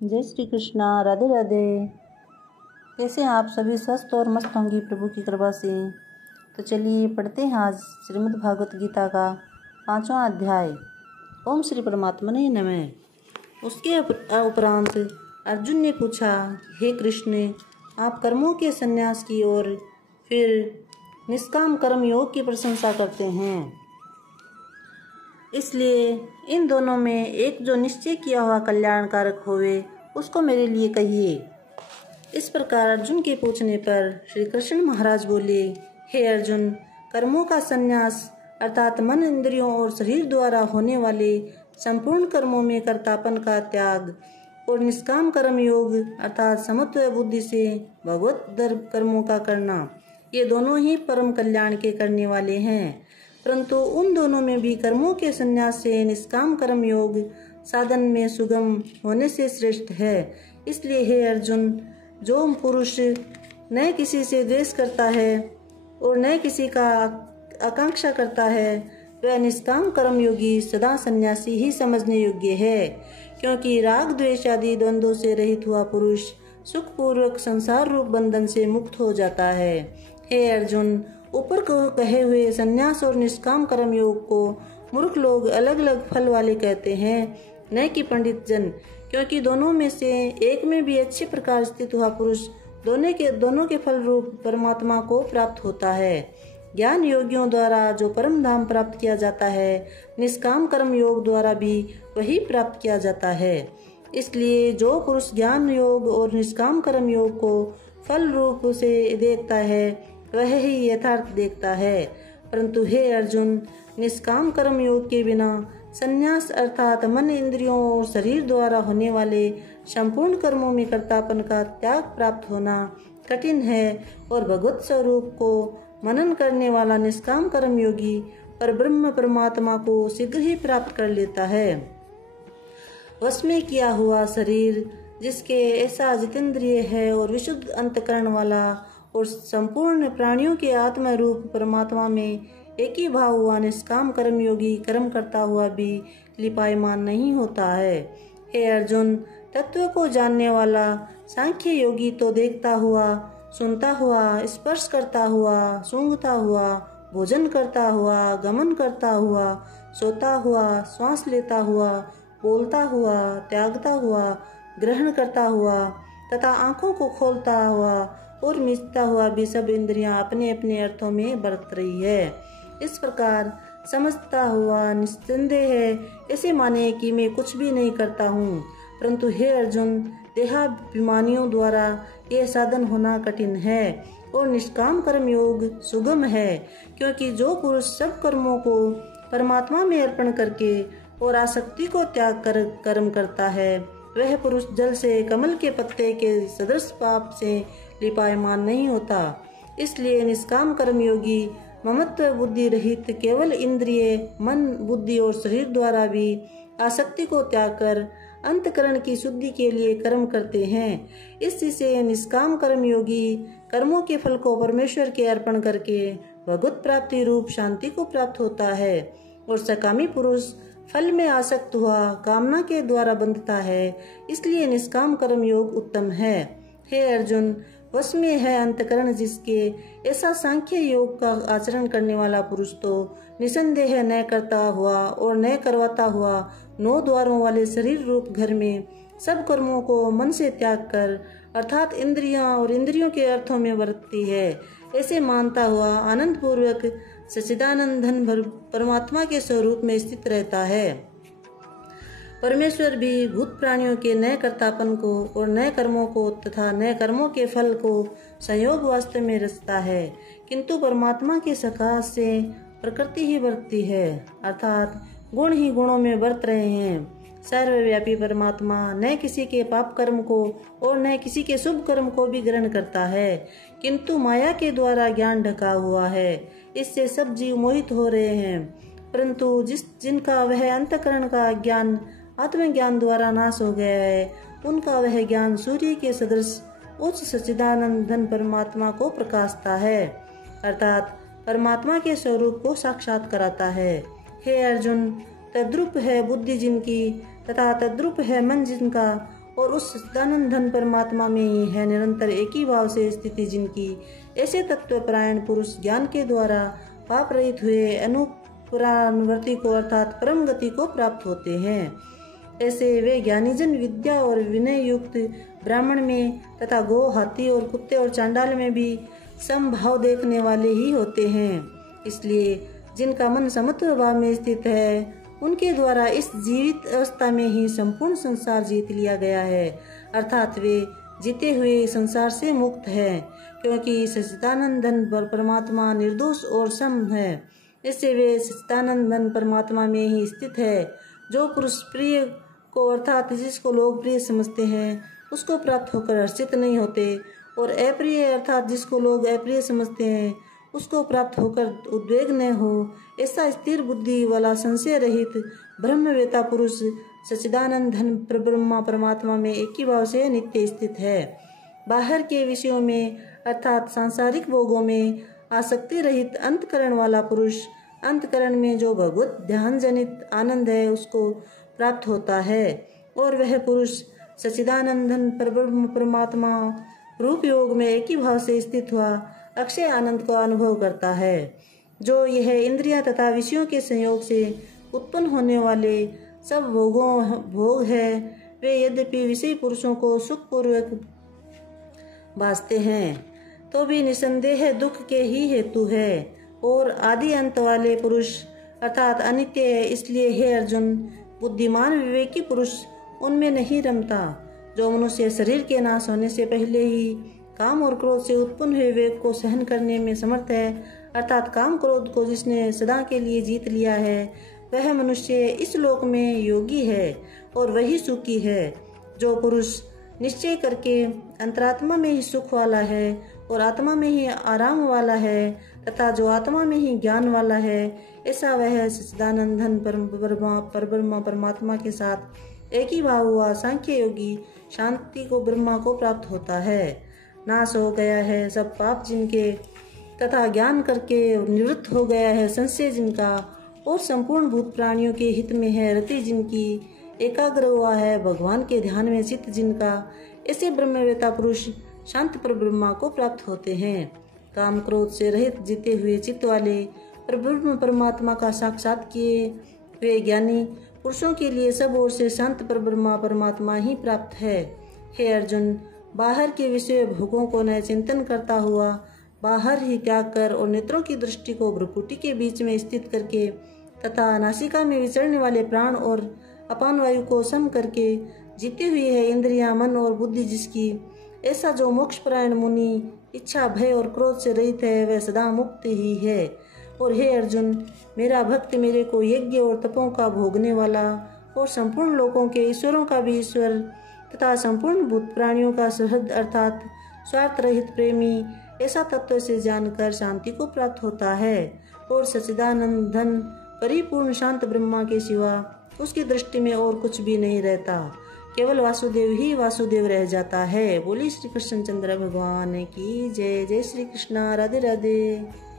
जय श्री कृष्णा। राधे राधे। कैसे हैं आप सभी? स्वस्थ और मस्त होंगी प्रभु की कृपा से। तो चलिए पढ़ते हैं आज श्रीमद् भागवत गीता का 5वां अध्याय। ओम श्री परमात्मने नमः। उसके उपरांत अर्जुन ने पूछा, हे कृष्ण, आप कर्मों के संन्यास की ओर फिर निष्काम कर्म योग की प्रशंसा करते हैं। इसलिए इन दोनों में एक जो निश्चय किया हुआ कल्याणकारक होवे उसको मेरे लिए कहिए। इस प्रकार अर्जुन के पूछने पर श्री कृष्ण महाराज बोले, हे अर्जुन, कर्मों का संन्यास अर्थात मन, इंद्रियों और शरीर द्वारा होने वाले संपूर्ण कर्मों में कर्तापन का त्याग और निष्काम कर्म योग अर्थात समत्व बुद्धि से भगवत कर्मों का करना, ये दोनों ही परम कल्याण के करने वाले हैं। परंतु उन दोनों में भी कर्मों के संन्यास से निष्काम कर्म योग साधन में सुगम होने से श्रेष्ठ है। इसलिए हे अर्जुन, जो पुरुष न किसी से द्वेष करता है और न किसी का आकांक्षा करता है, वह निष्काम कर्म योगी सदा सन्यासी ही समझने योग्य है। क्योंकि राग द्वेष आदि द्वंद्वों से रहित हुआ पुरुष सुखपूर्वक संसार रूप बंधन से मुक्त हो जाता है। हे अर्जुन, ऊपर को कहे हुए संन्यास और निष्काम कर्म योग को मूर्ख लोग अलग अलग फल वाले कहते हैं, न कि पंडित जन। क्योंकि दोनों में से एक में भी अच्छे प्रकार स्थित हुआ पुरुष दोनों के फल रूप परमात्मा को प्राप्त होता है। ज्ञान योगियों द्वारा जो परम धाम प्राप्त किया जाता है, निष्काम कर्म योग द्वारा भी वही प्राप्त किया जाता है। इसलिए जो पुरुष ज्ञान योग और निष्काम कर्म योग को फल रूप से देखता है, वह ही यथार्थ देखता है। परंतु हे अर्जुन, निष्काम कर्म योग के बिना संन्यास अर्थात मन, इंद्रियों और शरीर द्वारा होने वाले संपूर्ण कर्मों में कर्तापन का त्याग प्राप्त होना कठिन है। और भगवत स्वरूप को मनन करने वाला निष्काम कर्म योगी पर ब्रह्म परमात्मा को शीघ्र ही प्राप्त कर लेता है। वश में किया हुआ शरीर जिसके ऐसा जितेंद्रिय है और विशुद्ध अंतकरण वाला और संपूर्ण प्राणियों के आत्मा रूप परमात्मा में एक ही भाव हुआ निष्काम कर्म योगी कर्म करता हुआ भी लिपायमान नहीं होता है। हे अर्जुन, तत्व को जानने वाला सांख्य योगी तो देखता हुआ, सुनता हुआ, स्पर्श करता हुआ, सूंघता हुआ, भोजन करता हुआ, गमन करता हुआ, सोता हुआ, श्वास लेता हुआ, बोलता हुआ, त्यागता हुआ, ग्रहण करता हुआ तथा आंखों को खोलता हुआ और मिचता हुआ भी सब इंद्रियां अपने अपने अर्थों में बरत रही है। इस प्रकार समझता हुआ निस्संदेह है, ऐसे माने कि मैं कुछ भी नहीं करता हूँ। परंतु हे अर्जुन, देहाभिमानियों द्वारा यह साधन होना कठिन है और निष्काम कर्म योग सुगम है। क्योंकि जो पुरुष सब कर्मों को परमात्मा में अर्पण करके और आसक्ति को त्याग कर कर्म करता है, वह पुरुष जल से कमल के पत्ते के सदृश पाप से लिपायमान नहीं होता। इसलिए निष्काम कर्म योगी ममत्व बुद्धि रहित केवल इंद्रिय, मन, बुद्धि और शरीर द्वारा भी आसक्ति को त्याग कर अंतकरण की शुद्धि के लिए कर्म करते हैं। इससे निष्काम कर्म योगी कर्मों के फल को परमेश्वर के अर्पण करके भगवत प्राप्ति रूप शांति को प्राप्त होता है। और सकामी पुरुष फल में आसक्त हुआ कामना के द्वारा बंधता है। इसलिए निष्काम कर्म योग उत्तम है। हे अर्जुन, वश में है अंतकरण जिसके, ऐसा सांख्य योग का आचरण करने वाला पुरुष तो निसंदेह न करता हुआ और न करवाता हुआ 9 द्वारों वाले शरीर रूप घर में सब कर्मों को मन से त्याग कर अर्थात इंद्रियां और इंद्रियों के अर्थों में बरतती है, ऐसे मानता हुआ आनंद पूर्वक सच्चिदानंद घन परमात्मा के स्वरूप में स्थित रहता है। परमेश्वर भी भूत प्राणियों के नए कर्तापन को और नए कर्मों को तथा नए कर्मों के फल को संयोग वास्तव में रचता है। किंतु परमात्मा के सकाश से प्रकृति ही बरतती है, अर्थात गुण ही गुणों में बरत रहे हैं। सर्वव्यापी परमात्मा न किसी के पाप कर्म को और न किसी के शुभ कर्म को भी ग्रहण करता है, किंतु माया के द्वारा ज्ञान ढका हुआ है। इससे सब जीव मोहित हो रहे हैं। परंतु जिनका वह अंतकरण का ज्ञान आत्मज्ञान द्वारा नाश हो गया है, उनका वह ज्ञान सूर्य के सदृश उच्च सच्चिदानंद घन परमात्मा को प्रकाशता है, अर्थात परमात्मा के स्वरूप को साक्षात कराता है। हे अर्जुन, तद्रूप है बुद्धि जिनकी तथा तद्रूप है मन जिनका और उस सच्चिदानंद घन परमात्मा में ही है निरंतर एक ही भाव से स्थिति जिनकी। ऐसे तत्वपरायण पुरुष ज्ञान के द्वारा पाप रहित हुए अनुपरावर्ती को अर्थात परम गति को प्राप्त होते हैं। ऐसे वे ज्ञानीजन विद्या और विनय युक्त ब्राह्मण में तथा गो, हाथी और कुत्ते और चांडाल में भी समभाव देखने वाले ही होते हैं। इसलिए जिनका मन समत्व भाव में स्थित है उनके द्वारा इस जीवित अवस्था में ही संपूर्ण संसार जीत लिया गया है, अर्थात वे जीते हुए संसार से मुक्त है, क्योंकि सच्चिदानंद घन परमात्मा निर्दोष और सम है। इससे वे सच्चिदानंद घन परमात्मा में ही स्थित है। जो पुरुष प्रिय को अर्थात जिसको लोग प्रिय समझते हैं उसको प्राप्त होकर हर्षित नहीं होते, और अप्रिय अर्थात जिसको लोग अप्रिय समझते हैं उसको प्राप्त होकर उद्वेग न हो, ऐसा स्थिर बुद्धि वाला संशय रहित ब्रह्मवेता पुरुष सच्चिदानंद घन ब्रह्मा परमात्मा में एक ही भाव से नित्य स्थित है। बाहर के विषयों में अर्थात सांसारिक भोगों में आसक्ति रहित अंतकरण वाला पुरुष अंतकरण में जो भगवत ध्यान जनित आनंद है उसको प्राप्त होता है, और वह पुरुष सच्चिदानंद घन परब्रह्म परमात्मा रूप योग में एक ही भाव से स्थित हुआ अक्षय आनंद का अनुभव करता है। जो यह इंद्रियां तथा विषयों के संयोग से उत्पन्न होने वाले सब भोग है, वे यद्यपि विषयी पुरुषों को सुखपूर्वक भासते हैं तो भी निसंदेह दुख के ही हेतु है और आदि अंत वाले पुरुष अर्थात अनित्य है। इसलिए हे अर्जुन, बुद्धिमान विवेकी पुरुष उनमें नहीं रमता। जो मनुष्य शरीर के नाश होने से पहले ही काम और क्रोध से उत्पन्न हुए वेग को सहन करने में समर्थ है, अर्थात काम क्रोध को जिसने सदा के लिए जीत लिया है, वह मनुष्य इस लोक में योगी है और वही सुखी है। जो पुरुष निश्चय करके अंतरात्मा में ही सुख वाला है और आत्मा में ही आराम वाला है तथा जो आत्मा में ही ज्ञान वाला है, ऐसा वह सच्चिदानंद घन परब्रह्म परमात्मा के साथ एक ही भाव हुआ सांख्य योगी शांति को ब्रह्मा को प्राप्त होता है। नाश हो गया है सब पाप जिनके तथा ज्ञान करके निवृत्त हो गया है संशय जिनका, और संपूर्ण भूत प्राणियों के हित में है रति जिनकी, एकाग्र हुआ है भगवान के ध्यान में चित्त जिनका, ऐसे ब्रह्मवेता पुरुष शांत पर ब्रह्मा को प्राप्त होते हैं। काम क्रोध से रहित जीते हुए चित्त वाले परब्रह्म परमात्मा का साक्षात किए हुए ज्ञानी पुरुषों के लिए सब ओर से शांत पर ब्रह्मा परमात्मा ही प्राप्त है। हे अर्जुन, बाहर के विषय भोगों को न चिंतन करता हुआ बाहर ही त्याग कर और नेत्रों की दृष्टि को भ्रुकुटी के बीच में स्थित करके तथा नासिका में विचरने वाले प्राण और अपान वायु को सम करके जीती हुई है इंद्रियां, मन और बुद्धि जिसकी, ऐसा जो मोक्षपरायण मुनि इच्छा भय और क्रोध से रहित है वह सदा मुक्त ही है। और हे अर्जुन, मेरा भक्त मेरे को यज्ञ और तपों का भोगने वाला और संपूर्ण लोकों के ईश्वरों का भी ईश्वर तथा संपूर्ण भूत प्राणियों का सहृद अर्थात स्वार्थ रहित प्रेमी, ऐसा तत्व से जानकर शांति को प्राप्त होता है और सच्चिदानंद घन परिपूर्ण शांत ब्रह्मा के सिवा उसकी दृष्टि में और कुछ भी नहीं रहता, केवल वासुदेव ही वासुदेव रह जाता है। बोली श्री कृष्ण चंद्र भगवान की जय। जय श्री कृष्ण। राधे राधे।